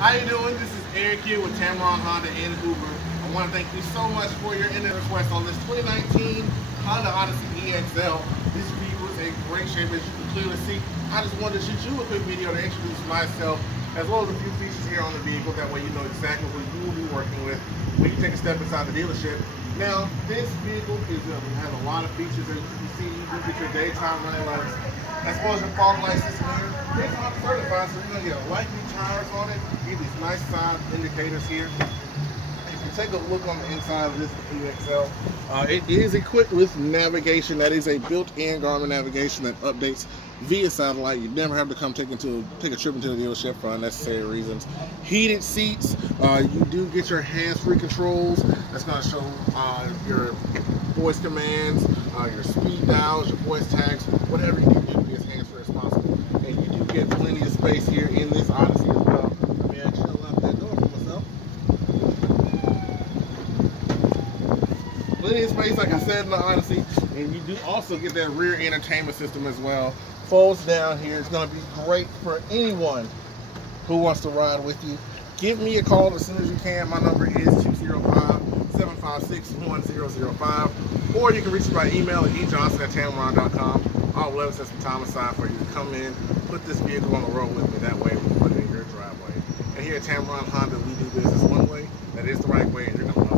How you doing? This is Eric here with Tameron Honda in Hoover. I want to thank you so much for your internet request on this 2019 Honda Odyssey EXL. This vehicle is in great shape, as you can clearly see. I just wanted to shoot you a quick video to introduce myself, as well as a few features here on the vehicle. That way you know exactly what you will be working with when you take a step inside the dealership. Now, this vehicle has a lot of features. As you can see, you can get your daytime running lights, as well as your fog light system here. It's Honda certified, so you're going to get a lightning tires on it. Get these nice side indicators here. If you take a look on the inside of this EXL, it is equipped with navigation. That is a built-in Garmin navigation that updates via satellite. You never have to come take a trip into the dealership for unnecessary reasons. Heated seats. You do get your hands-free controls. That's going to show your voice commands, your speed dials, your voice tags, whatever you need to do to be as hands-free as possible. And you do get plenty of space here in this Odyssey as well. Let me actually unlock that door for myself. Plenty of space, like I said, in the Odyssey. And you do also get that rear entertainment system as well. Folds down here. It's going to be great for anyone who wants to ride with you. Give me a call as soon as you can. My number is 205-756-1005. Or you can reach me by email at ejohnson@tameron.com. I'll let us set some time aside for you to come in, put this vehicle on the road with me. That way we can put it in your driveway. And here at Tameron Honda, we do business one way. That is the right way, and you're going to